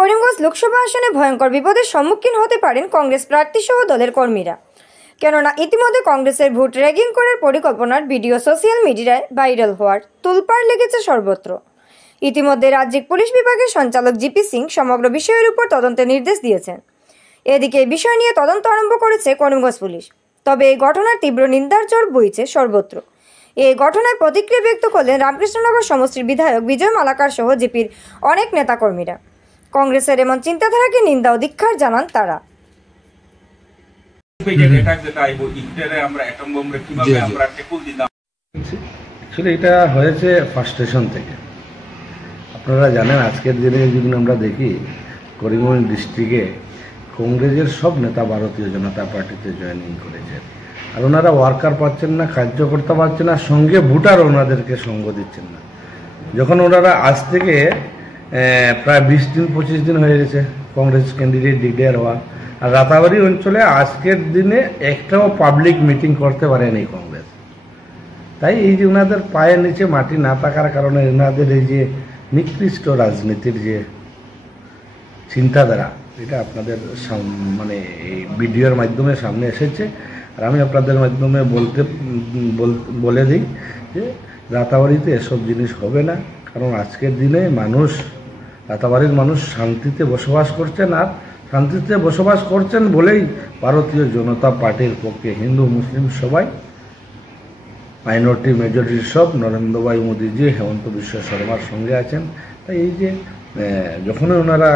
করিমগঞ্জ লোকসভা আসনে ভয়ঙ্কর বিপদের সম্মুখীন হতে পারেন কংগ্রেস প্রার্থী সহ দলের কর্মীরা। কেননা ইতিমধ্যে কংগ্রেসের ভোট র্যাগিং করার পরিকল্পনার ভিডিও সোশ্যাল মিডিয়ায় ভাইরাল হওয়ার তোলপাড় লেগেছে সর্বত্র। ইতিমধ্যে রাজ্যিক পুলিশ বিভাগের সঞ্চালক জিপি সিং সমগ্র বিষয়ের উপর তদন্তের নির্দেশ দিয়েছেন। এদিকে এই বিষয় নিয়ে তদন্ত আরম্ভ করেছে করিমগঞ্জ পুলিশ। তবে এই ঘটনার তীব্র নিন্দার ঝড় বইছে সর্বত্র। এই ঘটনায় প্রতিক্রিয়া ব্যক্ত করলেন রামকৃষ্ণনগর সমষ্টির বিধায়ক বিজয় মালাকার সহ জিপির অনেক নেতাকর্মীরা। কংগ্রেসের এমন চিন্তাধারাকে নিন্দা ও ধিক্কার জানান তারা। এটা হয়েছে ফার্স্টেশন থেকে। আপনারা জানেন আজকের দিনে যদি আমরা দেখি করিমগঞ্জ ডিস্ট্রিক্টে কংগ্রেসের সব নেতা ভারতীয় জনতা পার্টিতে জয়েনিং করেছে। আর ওনারা ওয়ার্কার পাচ্ছেন না, কার্য করতে পারছেন না, সঙ্গে ভোটার ওনাদেরকে সঙ্গ দিচ্ছেন না। যখন ওনারা আজ থেকে প্রায় 20-25 দিন হয়ে গেছে কংগ্রেস ক্যান্ডিডেট ডিক্লেয়ার হওয়া, আর রাতাবাড়ি অঞ্চলে আজকের দিনে একটাও পাবলিক মিটিং করতে পারেনি কংগ্রেস। তাই এই যে ওনাদের পায়ের নিচে মাটি না থাকার কারণে ওনাদের এই যে নিকৃষ্ট রাজনীতির যে চিন্তাধারা, এটা আপনাদের মানে এই ভিডিওর মাধ্যমে সামনে এসেছে। আর আমি আপনাদের মাধ্যমে বলে দিই যে রাতাবাড়িতে এসব জিনিস হবে না। কারণ আজকের দিনে রাতাবাড়ির মানুষ শান্তিতে বসবাস করছেন, আর শান্তিতে বসবাস করছেন বলেই ভারতীয় জনতা পার্টির পক্ষে হিন্দু মুসলিম সবাই, মাইনরিটি মেজরিটি সব নরেন্দ্র ভাই মোদীজি, হেমন্ত বিশ্ব শর্মার সঙ্গে আছেন। তাই এই যে যখনই ওনারা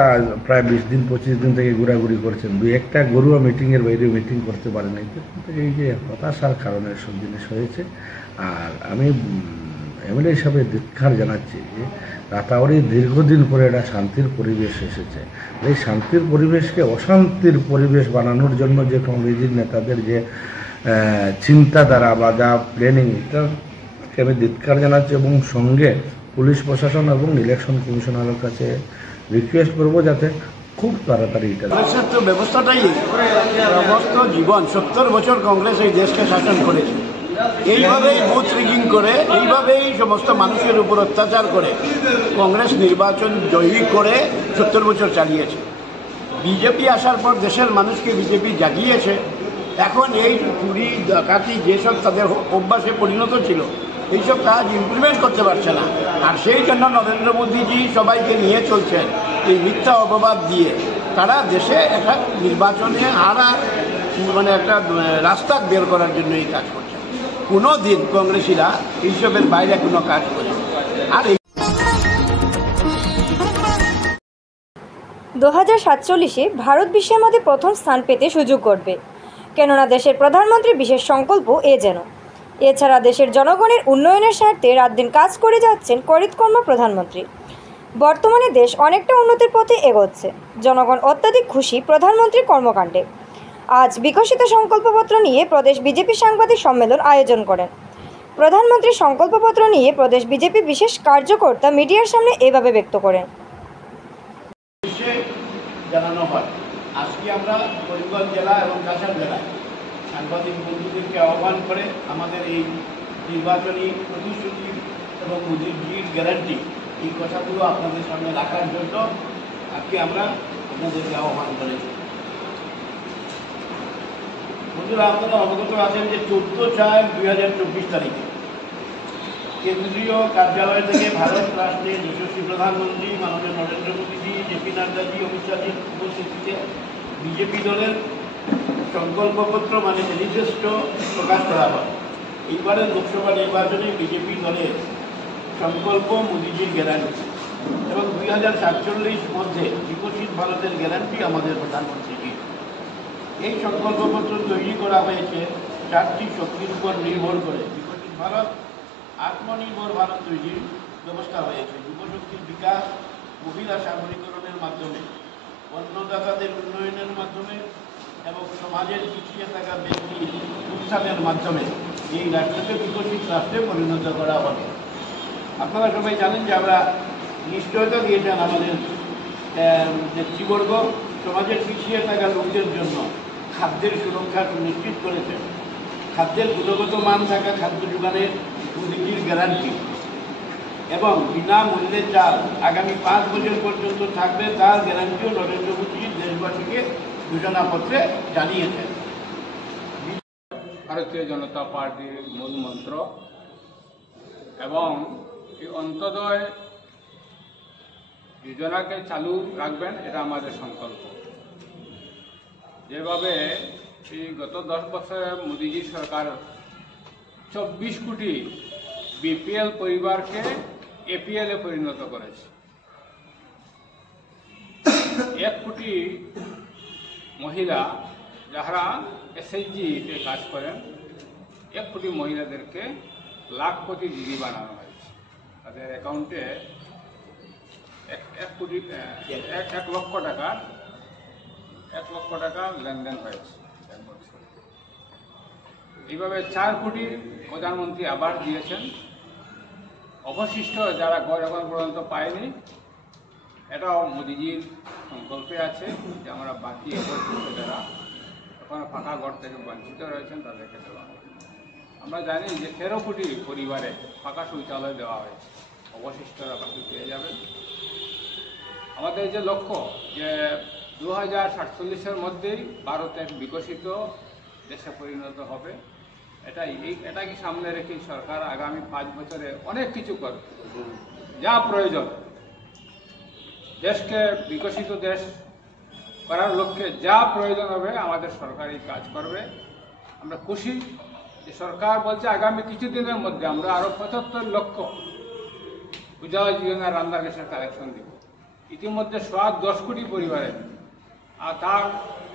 প্রায় 20-25 দিন থেকে ঘোরাঘুরি করছেন, 2-1টা গরুয়া মিটিংয়ের বাইরে মিটিং করতে পারেন, এই যে হতাশার কারণে সব জিনিস হয়েছে। আর আমি এমএলএ হিসাবে ধিক্কার জানাচ্ছি যে রাতাবাড়ি দীর্ঘদিন পরে একটা শান্তির পরিবেশ এসেছে। এই শান্তির পরিবেশকে অশান্তির পরিবেশ বানানোর জন্য যে কংগ্রেসের নেতাদের যে চিন্তাধারা বা যা প্ল্যানিং, এটাকে আমি ধিক্কার জানাচ্ছি এবং সঙ্গে পুলিশ প্রশাসন এবং ইলেকশন কমিশনারের কাছে রিকোয়েস্ট করবো যাতে খুব তাড়াতাড়ি এটা। কংগ্রেসের তো ব্যবস্থাটাই সমস্ত জীবন 70 বছর কংগ্রেস এই দেশকে শাসন করেছে। এইভাবেই বুথ রিগিং করে, এইভাবেই সমস্ত মানুষের উপর অত্যাচার করে কংগ্রেস নির্বাচন জয়ী করে 70 বছর চালিয়েছে। বিজেপি আসার পর দেশের মানুষকে বিজেপি জাগিয়েছে। এখন এই চুরি ডাকাতি যেসব তাদের অভ্যাসে পরিণত ছিল, এইসব কাজ ইমপ্লিমেন্ট করতে পারছে না। আর সেই জন্য নরেন্দ্র মোদীজি সবাইকে নিয়ে চলছেন এই মিথ্যা অপবাদ দিয়ে। তারা দেশে একটা নির্বাচনে মানে একটা রাস্তা বের করার জন্য এই কাজ করছে। কোনো দিন কংগ্রেসীরা এইসবের বাইরে কোনো কাজ করে। আর 2047-এ ভারত বিশ্বের মধ্যে প্রথম স্থান পেতে সুযোগ করবে, কেননা দেশের প্রধানমন্ত্রীর বিশেষ সংকল্প যেন। এছাড়া দেশের জনগণের উন্নয়নের স্বার্থে রাত দিন কাজ করে যাচ্ছেন করিতকর্মা প্রধানমন্ত্রী। বর্তমানে দেশ অনেকটা উন্নতির পথে এগোচ্ছে। জনগণ অত্যাধিক খুশি প্রধানমন্ত্রীর কর্মকাণ্ডে। আজ বিকশিত সংকল্পপত্র নিয়ে প্রদেশ বিজেপি সাংবাদিক সম্মেলন আয়োজন করেন। প্রধানমন্ত্রীর সংকল্পপত্র নিয়ে প্রদেশ বিজেপি বিশেষ কার্যকর্তা মিডিয়ার সামনে এভাবে ব্যক্ত করেন। জানানো হয় আজকে আমরা করিমগঞ্জ জেলা এবং কাছাড় জেলায় সাংবাদিক বন্ধুদেরকে আহ্বান করে আমাদের এই নির্বাচনী প্রতিশ্রুতি এবং মোদীজির গ্যারান্টি, এই কথাগুলো আপনাদের সামনে রাখার জন্য আজকে আমরা আপনাদেরকে আহ্বান করেছি। বন্ধুরা, আপনারা অবগত আছেন যে 14/4/2024 তারিখে কেন্দ্রীয় কার্যালয় থেকে ভারত রাষ্ট্রের যশস্বী প্রধানমন্ত্রী মাননীয় নরেন্দ্র মোদীজি, জেপি নাড্ডাজি, অমিত শাহজি উপস্থিতিতে বিজেপি দলের সংকল্পপত্র মানে ম্যানিফেস্টো প্রকাশ করা হয়। এইবারের লোকসভা নির্বাচনে বিজেপি দলের সংকল্প মোদীজির গ্যারান্টি এবং 2047 মধ্যে বিকশিত ভারতের গ্যারান্টি আমাদের প্রধানমন্ত্রীজি। এই সংকল্পপত্র তৈরি করা হয়েছে 4টি শক্তির উপর নির্ভর করে। বিকশিত ভারত, আত্মনির্ভর ভারত তৈরির ব্যবস্থা হয়েছে। যুবশক্তির বিকাশ, মহিলা সামরিকরণের মাধ্যমে, অন্নদাতাদের উন্নয়নের মাধ্যমে এবং সমাজের পিছিয়ে থাকা ব্যক্তি উত্থানের মাধ্যমে এই রাষ্ট্রকে বিকশিত রাষ্ট্রে পরিণত করা হবে। আপনারা সবাই জানেন যে আমরা নিশ্চয়তা দিয়েছেন আমাদের নেতৃবর্গ সমাজের পিছিয়ে থাকা লোকদের জন্য খাদ্যের সুরক্ষা সুনিশ্চিত করেছেন। খাদ্যের গুণগত মান থাকা খাদ্য যোগানের মোদীজির গ্যারান্টি এবং বিনামূল্যে চাল আগামী 5 বছর পর্যন্ত থাকবে তার গ্যারান্টিও নরেন্দ্র মোদী দেশবাসীকে ঘোষণাপত্রে জানিয়েছেন। ভারতীয় জনতা পার্টির মূল মন্ত্র এবং এই অন্তোদয় যোজনাকে চালু রাখবেন, এটা আমাদের সংকল্প। যেভাবে এই গত 10 বছরে মোদীজি সরকার 24 কোটি বিপিএল পরিবারকে এপিএলে পরিণত করেছে, 1 কোটি মহিলা যারা এসএইচজিতে কাজ করেন, 1 কোটি মহিলাদেরকে লাখপতি দিদি বানানো হয়েছে। তাদের অ্যাকাউন্টে 1 লক্ষ টাকা লেনদেন হয়েছে এক বছর। এইভাবে 4 কোটি প্রধানমন্ত্রী আবাস দিয়েছেন। অবশিষ্ট যারা ঘর এখন পর্যন্ত পায়নি, এটাও মোদিজির সংকল্পে আছে যে আমরা বাকি যারা এখনো ফাঁকা ঘর থেকে বঞ্চিত রয়েছেন তাদেরকে দেওয়া হবে। আমরা জানি যে 13 কোটি পরিবারে ফাঁকা শৌচালয় দেওয়া হয়েছে, অবশিষ্টরা বাকি পেয়ে যাবেন। আমাদের যে লক্ষ্য যে 2047-এর মধ্যেই ভারত এক বিকশিত দেশে পরিণত হবে, এটাকে সামনে রেখে সরকার আগামী 5 বছরে অনেক কিছু করবে, যা প্রয়োজন দেশকে বিকশিত দেশ করার লক্ষ্যে যা প্রয়োজন হবে আমাদের সরকার এই কাজ করবে। আমরা খুশি যে সরকার বলছে আগামী কিছুদিনের মধ্যে আমরা আরো 75 লক্ষ উজ্জ্বলা যোজনা রান্নার গ্যাসের কালেকশন দিব। ইতিমধ্যে 10 কোটি পরিবারে, আর তার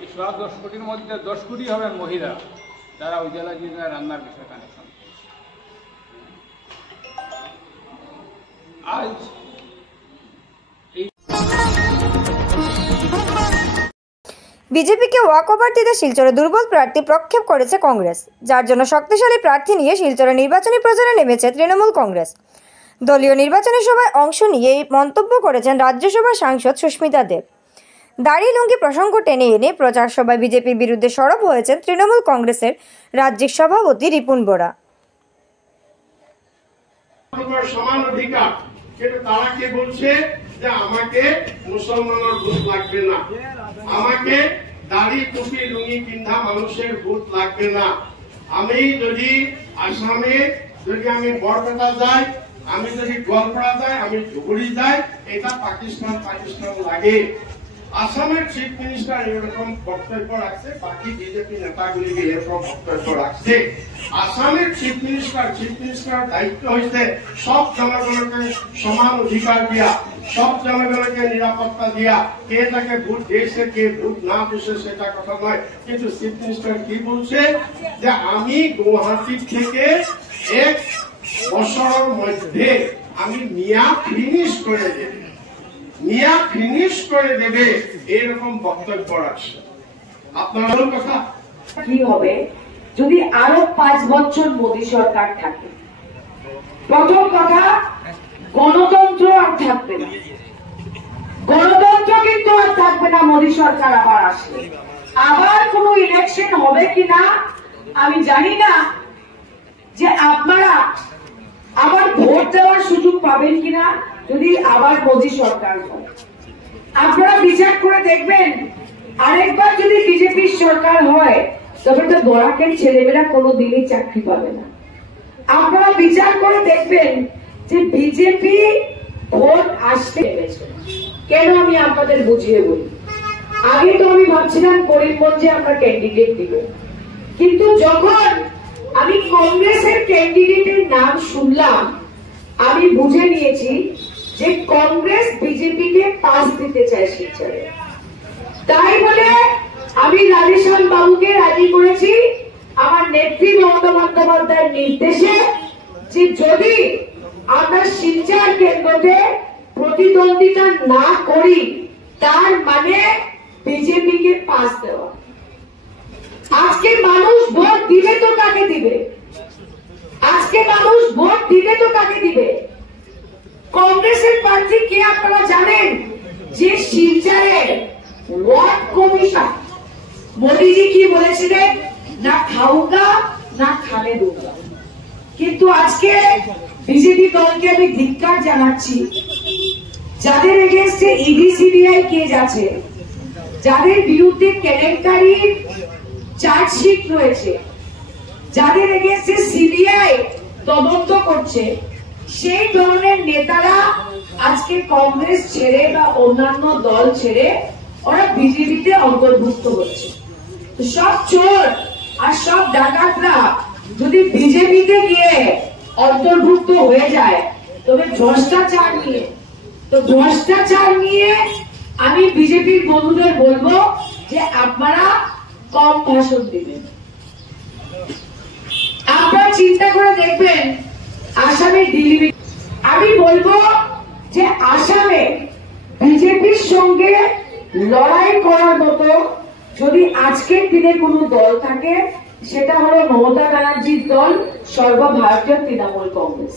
এই 10 কোটির মধ্যে 10 কোটি হবেন মহিলা যারা উজ্জ্বলা যোজনা রান্নার গ্যাসের কানেকশন। আজ বিজেপিকে ওয়াকওভার দিতে শিলচরে দুর্বল প্রার্থী প্রক্ষেপ করেছে কংগ্রেস, যার জন্য শক্তিশালী প্রার্থী নিয়ে শিলচরে নির্বাচনী প্রচারে নেমেছে তৃণমূল কংগ্রেস। দলীয় নির্বাচনী সভায় অংশ নিয়ে এই মন্তব্য করেছেন রাজ্যসভার সাংসদ সুস্মিতা দেব। দাড়ি লুঙ্গি প্রসঙ্গ টেনে এনে প্রচার সভায় বিজেপির বিরুদ্ধে সরব হয়েছেন তৃণমূল কংগ্রেসের রাজ্যিক সভাপতি রিপুন বোরা। সমান অধিকার, সেটা তারা কে বলছে যে আমাকে মুসলমানের ভোট লাগবে না, আমাকে দাড়ি টুপি লুঙ্গি পিন্ধা মানুষের ভোট লাগবে না। আমি যদি আসামে যদি আমি বরপেটা যাই, আমি যদি গোয়ালপাড়া যাই, আমি ধুবুরি যাই, এটা পাকিস্তান লাগে। আসামের চিফ মিনিস্টার এরকম বক্তব্য রাখছে, বাকি বিজেপি নেতাগুলি এরকম বক্তব্য রাখছে। আসামের চিফ মিনিস্টার দায়িত্ব হয়েছে সব জনগণকে সমান অধিকার দিয়া, সব জনগণকে নিরাপত্তা দিয়া, কে তাকে ভোট দিয়েছে কে ভোট না দিয়েছে সেটা কথা নয়। কিন্তু চিফ মিনিস্টার কি বলছে যে আমি গুয়াহাটি থেকে 1 বছরের মধ্যে আমি মিয়া ফিনিশ করে দেবে এরকম বক্তব্য রাখছে। আপনার কথা কি হবে যদি আরো 5 বছর মোদী সরকার থাকে? প্রথম কথা, গণতন্ত্র আর থাকবে না, গণতন্ত্র কিন্তু আর থাকবে না। মোদী সরকার আবার আসলে আবার কোন ইলেকশন হবে কিনা আমি জানি না, যে আপনারা আবার ভোট দেওয়ার সুযোগ পাবেন কিনা যদি আবার মোদী সরকার হয়। আপনারা বিচার করে দেখবেন, আরেকবার যদি বিজেপির সরকার হয় তবে তো বরাকের ছেলেমেয়েরা কোনোদিনই চাকরি পাবে না। আপনারা বিচার করে দেখবেন যে বিজেপি ভোট আসতে নেমেছে কেন। আমি আপনাদের বুঝিয়ে বলি, আগে তো আমি ভাবছিলাম করিমগঞ্জে আমরা ক্যান্ডিডেট দিব, কিন্তু যখন আমি কংগ্রেসের ক্যান্ডিডেটের নাম শুনলাম আমি বুঝে নিয়েছি যে কংগ্রেস বিজেপিকে পাস দিতে চায় শিলচরে। তাই বলে আমি রাজেশন বাবুকে রাজি করেছি আমার নেত্রী মমতা বন্দ্যোপাধ্যায়ের নির্দেশে যে যদি আমরা শিলচর কেন্দ্রতে প্রতিদ্বন্দ্বিতা না করি তার মানে বিজেপিকে পাস দেওয়া। আজকে মানুষ ভোট দিবে তো কাকে দিবে? কংগ্রেসের প্রার্থী কে আপনারা জানেন? যে শিলচরে ওয়ার্ড কমিশন মোদীজি কি বলেছিলেন, না খাউঙ্গা না খানে दूंगा। কিন্তু আজকে বিজেপি দলকে আমি ধিক্কার জানাচ্ছি। যাদের এগেন্স্টে ইডি সিবিআই কেস আছে, যাদের বিরুদ্ধে কেলেঙ্কারির চার্জশিট রয়েছে, যাদের এগেন্স্টে সিবিআই তদন্ত করছে, সেই ধরনের নেতারা আজকে কংগ্রেস ছেড়ে বা অন্যান্য দল ছেড়ে ওরা বিজেপিতে অন্তর্ভুক্ত হচ্ছে। তো সব চোর আর সব ডাকাতরা যদি বিজেপিতে গিয়ে অন্তর্ভুক্ত হয়ে যায়, তবে ভ্রষ্টাচার নিয়ে আমি বিজেপির বন্ধুদের বলবো যে আপনারা কম ভাষণ দিবেন। আপনারা চিন্তা করে দেখবেন আসামে ডিলিমিট, আমি বলবো যে আসামে বিজেপির সঙ্গে লড়াই করার মতো যদি আজকের দিনে কোনো দল থাকে, সেটা হলো মমতা ব্যানার্জির দল, সর্বভারতীয় তৃণমূল কংগ্রেস।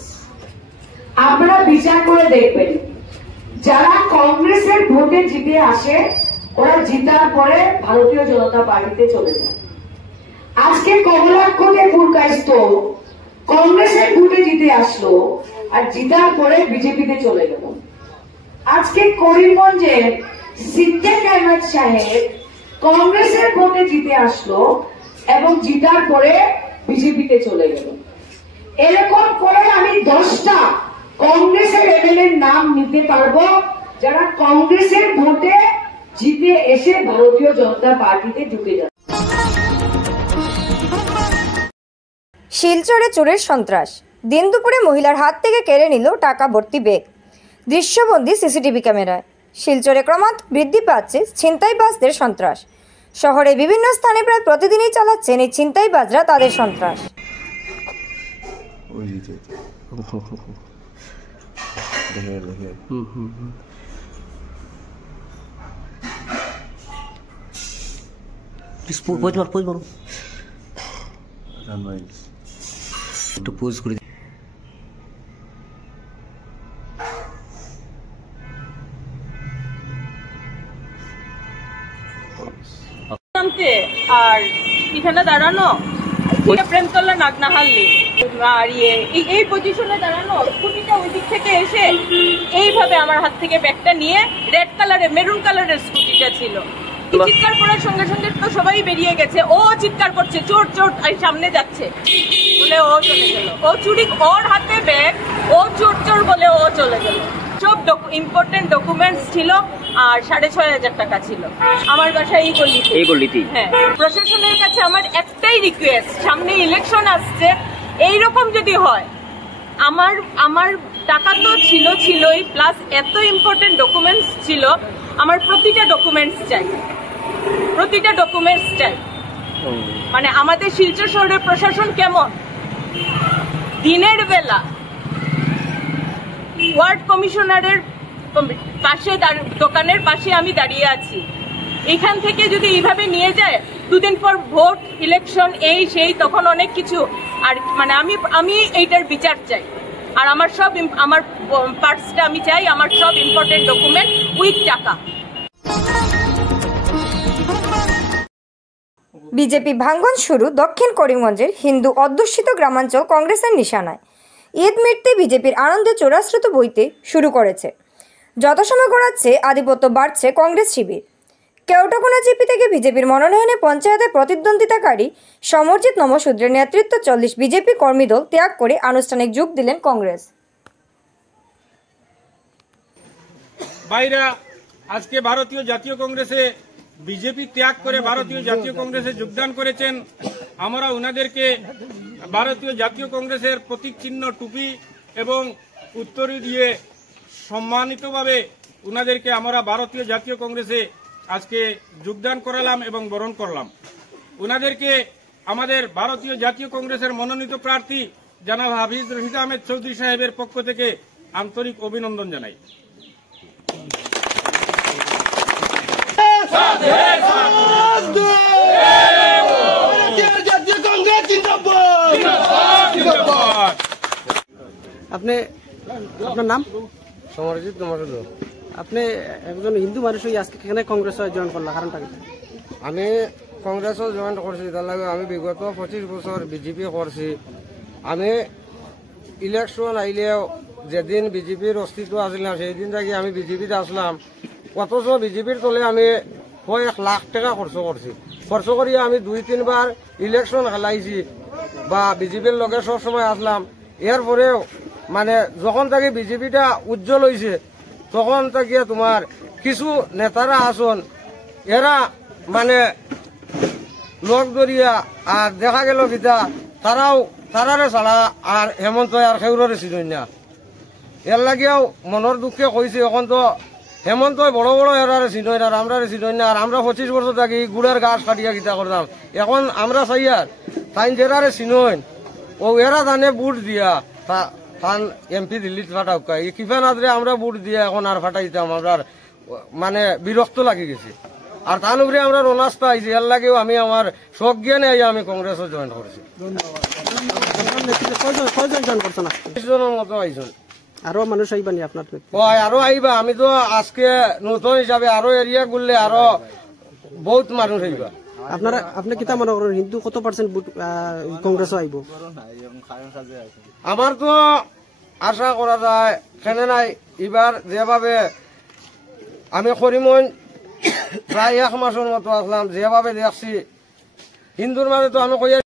আপনারা বিচার করে দেখবেন, যারা কংগ্রেসের ভোটে জিতে আসে, ওরা জিতার পরে ভারতীয় জনতা পার্টিতে চলে যায়। আজকে কমলাক্ষতে পুরকাইস্ত কংগ্রেসের ভোটে জিতে আসলো আর জিতার পরে বিজেপিতে চলে গেল। আজকে করিমগঞ্জে সিদ্দিক আহমেদ সাহেব কংগ্রেসের ভোটে জিতে আসলো এবং জিতার পরে বিজেপিতে চলে গেল। এরকম করে আমি 10টা কংগ্রেসের এমএলএ নাম নিতে পারবো যারা কংগ্রেসের ভোটে জিতে এসে ভারতীয় জনতা পার্টিতে ঢুকে যাবে। শিলচরে চোরের সন্ত্রাস, দিন দুপুরে মহিলার হাত থেকে কেড়ে নিল টাকা ভর্তি ব্যাগ। দৃশ্যবন্দী সিসিটিভি ক্যামেরায়। শিলচরে ক্রমাৎ বৃদ্ধি পাচ্ছে ছিনতাইবাজদের সন্ত্রাস। শহরে বিভিন্ন স্থানে প্রায় প্রতিদিনই চালাচ্ছেন এই ছিনতাইবাজরা তাদের সন্ত্রাস। একটু পোজ করে আর এখানে দাঁড়ানো প্রেমতলা নাগনাহাল্লি আর এই পজিশনে দাঁড়ানো, স্কুটিটা ওই দিক থেকে এসে এইভাবে আমার হাত থেকে ব্যাগটা নিয়ে, রেড কালারের মেরুন কালারের স্কুটিটা ছিল, চিৎকার করার সঙ্গে সঙ্গে তো সবাই বেরিয়ে গেছে। ও চিৎকার করছে চোর চোর, সামনে যাচ্ছে বলে ও চলে গেল। ও চুরি, ওর হাতে ব্যাগ, ও চোর চোর বলে ও চলে গেল। সব ইম্পর্টেন্ট ডকুমেন্টস ছিল আর 6,500 টাকা ছিল। আমার বাসায় এই গলিতে। হ্যাঁ, প্রশাসনের কাছে আমার একটাই রিকোয়েস্ট, সামনে ইলেকশন আসছে, এইরকম যদি হয়, আমার টাকা তো ছিলই, প্লাস এত ইম্পর্টেন্ট ডকুমেন্টস ছিল, আমার প্রতিটা ডকুমেন্টস চাই। মানে আমাদের শিলচর শহরের প্রশাসন কেমন, দিনের বেলা ওয়ার্ড কমিশনারের পাশে, দোকানের পাশে আমি দাঁড়িয়ে আছি, এখান থেকে যদি এইভাবে নিয়ে যায়, দুদিন পর ভোট, ইলেকশন, এই সেই, তখন অনেক কিছু। আর মানে আমি এইটার বিচার চাই। আর আমার পার্টসটা আমি চাই, আমার সব ইম্পর্টেন্ট ডকুমেন্ট উইথ টাকা। বিজেপি ভাঙন শুরু দক্ষিণ করিমগঞ্জের হিন্দু অধ্যুষিত গ্রামাঞ্চল কংগ্রেসের নিশানায়। ঈদ মিটতে বিজেপির আনন্দে চোরাস্রোত বইতে শুরু করেছে। যত সময় গড়াচ্ছে আধিপত্য বাড়ছে কংগ্রেস শিবির। কেওটকোনা জিপি থেকে বিজেপির মনোনয়নে পঞ্চায়েতে প্রতিদ্বন্দ্বিতাকারী সমরজিৎ নমশূদ্রের নেতৃত্ব 40 বিজেপি কর্মী দল ত্যাগ করে আনুষ্ঠানিক যোগ দিলেন কংগ্রেস। ভাইরা আজকে ভারতীয় জাতীয় কংগ্রেসে বিজেপি ত্যাগ করে ভারতীয় জাতীয় কংগ্রেসে যোগদান করেছেন। আমরা ওনাদেরকে ভারতীয় জাতীয় কংগ্রেসের প্রতীক চিহ্ন টুপি এবং উত্তরী দিয়ে সম্মানিতভাবে ওনাদেরকে আমরা ভারতীয় জাতীয় কংগ্রেসে আজকে যোগদান করালাম এবং বরণ করলাম। ওনাদেরকে আমাদের ভারতীয় জাতীয় কংগ্রেসের মনোনীত প্রার্থী জনাব হাফিজ রশিদ আহমেদ চৌধুরী সাহেবের পক্ষ থেকে আন্তরিক অভিনন্দন জানাই। আপনি, আপনার নাম? সমরজিৎ নমশূদ্র। আপনি একজন হিন্দু মানুষ হয়ে আজকে এখানে কংগ্রেস জয়েন করলেন, কারণটা কি? আমি কংগ্রেসও জয়েন করছি, তার লাগে আমি বিগত 25 বছর বিজেপি করছি। আমি ইলেকশন আইলেও যেদিন বিজেপির অস্তিত্ব আসলাম সেই দিন থেকে আমি বিজেপিতে আসলাম, অথচ বিজেপির তলে আমি কয়েক লাখ টাকা খরচ করছি। খরচ করিয়া আমি 2-3 বার ইলেকশন খেলাইছি বা বিজেপির লগে সবসময় আসলাম। এরপরেও মানে যখন থেকে বিজেপিটা উজ্জ্বল হয়েছে তখন থেকে তোমার কিছু নেতারা আসন এরা মানে লোক দরিয়া আর দেখা গেল কিতা তারারে ছাড়া আর হেমন্ত আর খেউরে চিনই না। এর লাগিয়াও মনের দুঃখে কইছে এখন তো হেমন্ত বড় বড় এরারে চিনই না, আমরা চিনই না। আর আমরা 25 বছর থাকি গুড়ের গাছ কাটিয়া কিতা করতাম। এখন আমরা চাই আর তাই যেরারে চিনই ও এরা জানে বুট দিয়া তান এমপি দিল্লিত ফাটাও কিফা নাদরে আমরা বুট দিয়া এখন আর ফাটাইতাম। আমরা মানে বিরক্ত লাগি গেছি। আর তার উপরে আমরা রোনাস্তা আইছি, এর লাগেও আমি আমার শখ জ্ঞানে আমি কংগ্রেসও জয়েন করেছি। জনের মতো আইসন আরো মানুষ আইবানি আপনার? আরো আইবা। আমি তো আজকে নতুন হিসাবে আরো এরিয়া গুললে আরো বহুত মানুষ আইবা। আপনি কিতা মনে করেন হিন্দু কত পার্সেন্ট কংগ্রেসও আইব? আমার তো আশা করা যায় কেনে নাই এবার যেভাবে আমি করিমন প্রায় 1 মাসের মতো আসলাম, যেভাবে দেখছি হিন্দুর মাঝে তো আমি কইয়া।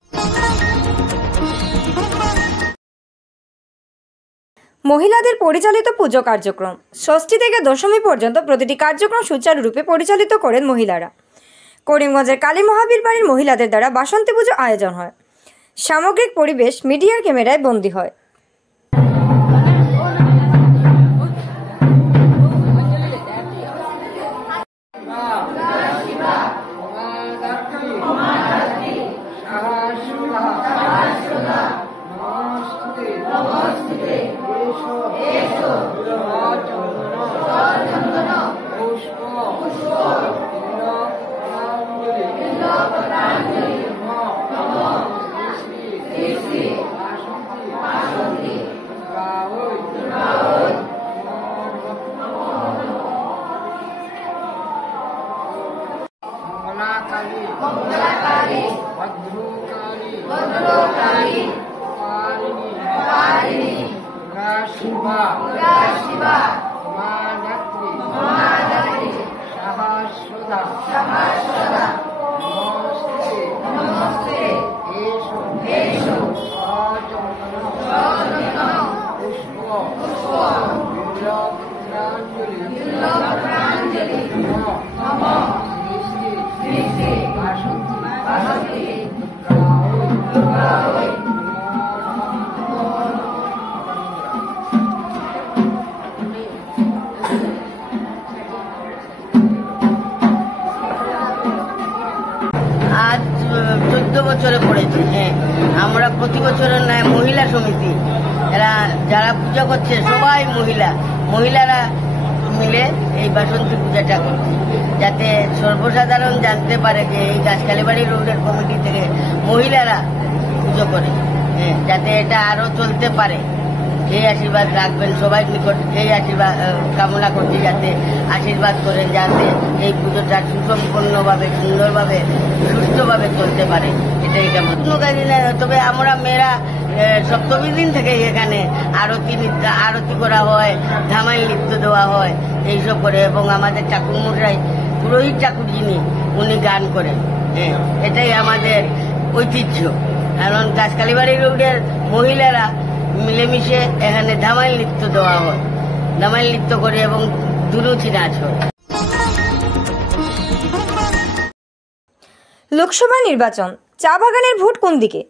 মহিলাদের পরিচালিত পুজো কার্যক্রম ষষ্ঠী থেকে দশমী পর্যন্ত প্রতিটি কার্যক্রম সুচারুরূপে পরিচালিত করেন মহিলারা। করিমগঞ্জের কালী মহাবীর বাড়ির মহিলাদের দ্বারা বাসন্তী পুজো আয়োজন হয়। সামগ্রিক পরিবেশ মিডিয়ার ক্যামেরায় বন্দী হয়। আজ 14 বছরে পড়েছে। হ্যাঁ, আমরা প্রতি বছরের নয় মহিলা সমিতি এরা যারা পূজা করছে সবাই মহিলারা মিলে এই বাসন্তী পূজাটা করছে, যাতে সর্বসাধারণ জানতে পারে যে এই গাছখালিবাড়ি রোডের কমিটি থেকে মহিলারা পুজো করে। হ্যাঁ, যাতে এটা আরো চলতে পারে এই আশীর্বাদ রাখবেন সবাই নিকট। এই আশীর্বাদ কামনা করছি যাতে আশীর্বাদ করেন, যাতে এই পুজোটা সুসম্পন্নভাবে সুন্দরভাবে সুস্থভাবে চলতে পারে। এটাই কেমন তবে আমরা মেয়েরা সপ্তমী দিন থেকে এখানে আরতি করা হয়, ধামাই নৃত্য দেওয়া হয়, এইসব করে। এবং আমাদের ঠাকুরমশাই পুরোহিত ঠাকুর যিনি উনি গান করেন। হ্যাঁ, এটাই আমাদের ঐতিহ্য। কারণ গাছখালিবাড়ি রোডের মহিলারা মিলেমিশে এখানে ধামাই নৃত্য দেওয়া হয়, ধামাই নৃত্য করে এবং দুরুচি নাচ হয়। লোকসভা নির্বাচন, চা বাগানের ভোট কোন দিকে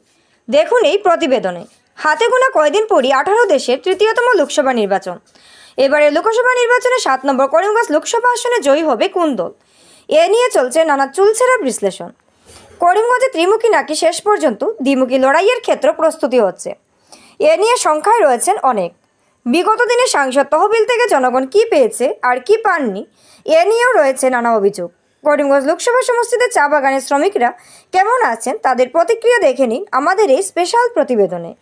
দেখুন এই প্রতিবেদনে। হাতে গোনা কয়েকদিন পরই 18 দেশের তৃতীয়তম লোকসভা নির্বাচন। এবারে লোকসভা নির্বাচনে 7 নম্বর করিমগঞ্জ লোকসভা আসনে জয়ী হবে কোন দল, এ নিয়ে চলছে নানা চুলছেরা বিশ্লেষণ। করিমগঞ্জে ত্রিমুখী নাকি শেষ পর্যন্ত দ্বিমুখী লড়াইয়ের ক্ষেত্রে প্রস্তুতি হচ্ছে, এ নিয়ে সংখ্যায় রয়েছেন অনেক। বিগত দিনে সাংসদ তহবিল থেকে জনগণ কি পেয়েছে আর কি পাননি, এ নিয়েও রয়েছে নানা অভিযোগ। করিমগঞ্জ লোকসভা সমষ্টিতে চা বাগানের শ্রমিকরা কেমন আছেন তাদের প্রতিক্রিয়া দেখে নিন আমাদের এই স্পেশাল প্রতিবেদনে।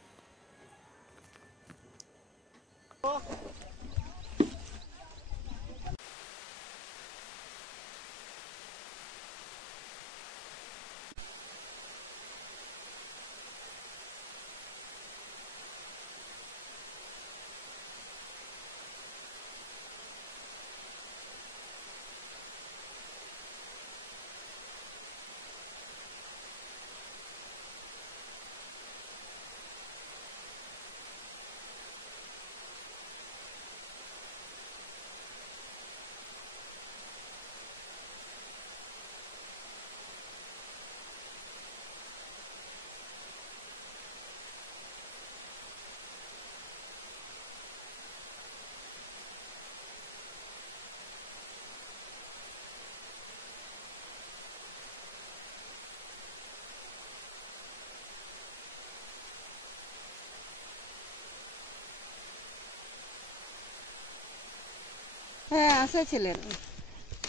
মাসে ছিলেন।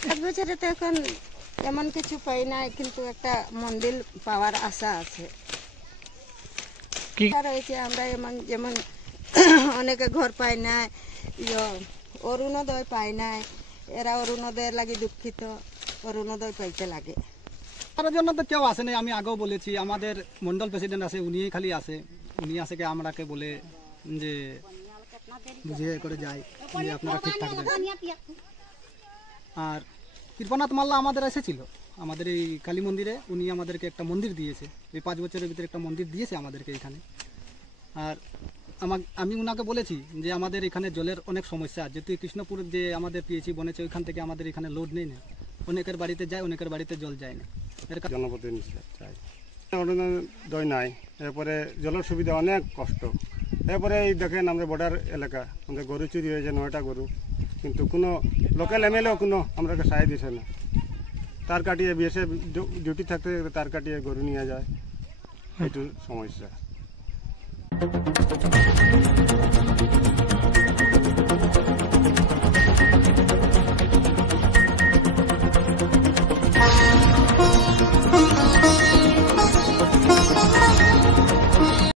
5 বছরে তো এখন তেমন কিছু পাই না, কিন্তু একটা মন্দির পাওয়ার আশা আছে। রয়েছে আমরা যেমন অনেকে ঘর পায় না, অরুণোদয় পায় না, এরা অরুণোদয়ের লাগে দুঃখিত, অরুণোদয় পাইতে লাগে। তার জন্য তো কেউ আসে নাই, আমি আগেও বলেছি, আমাদের মন্ডল প্রেসিডেন্ট আছে, উনি খালি আসে, উনি আসে কে আমরাকে বলে যে বুঝিয়ে করে যায় যে আপনারা ঠিক থাকবেন। আর কৃপানাথ মাল্লা আমাদের এসেছিল আমাদের এই কালী মন্দিরে, উনি আমাদেরকে একটা মন্দির দিয়েছে, এই 5 বছরের ভিতরে একটা মন্দির দিয়েছে আমাদেরকে এখানে। আর আমি ওনাকে বলেছি যে আমাদের এখানে জলের অনেক সমস্যা, যেহেতু কৃষ্ণপুর যে আমাদের পিএইচি বনেছে ওইখান থেকে আমাদের এখানে লোড নেই না, অনেকের বাড়িতে যায়, অনেকের বাড়িতে জল যায় না। জনপ্রতিনিধি চাই, অরুণোদয় নাই, এরপরে জলের সুবিধা অনেক কষ্ট। এরপরে এই দেখেন আমাদের বর্ডার এলাকা, আমাদের গরু চুরি হয়েছে 9টা গরু, কিন্তু কোনো লোকাল এমএলএও কোনো আমাদেরকে সাহায্য দিচ্ছে না। তার কাটিয়ে বিএসএফ ডিউটি থাকতে তার কাটিয়ে গরু নিয়ে যায়, এইটু সমস্যা।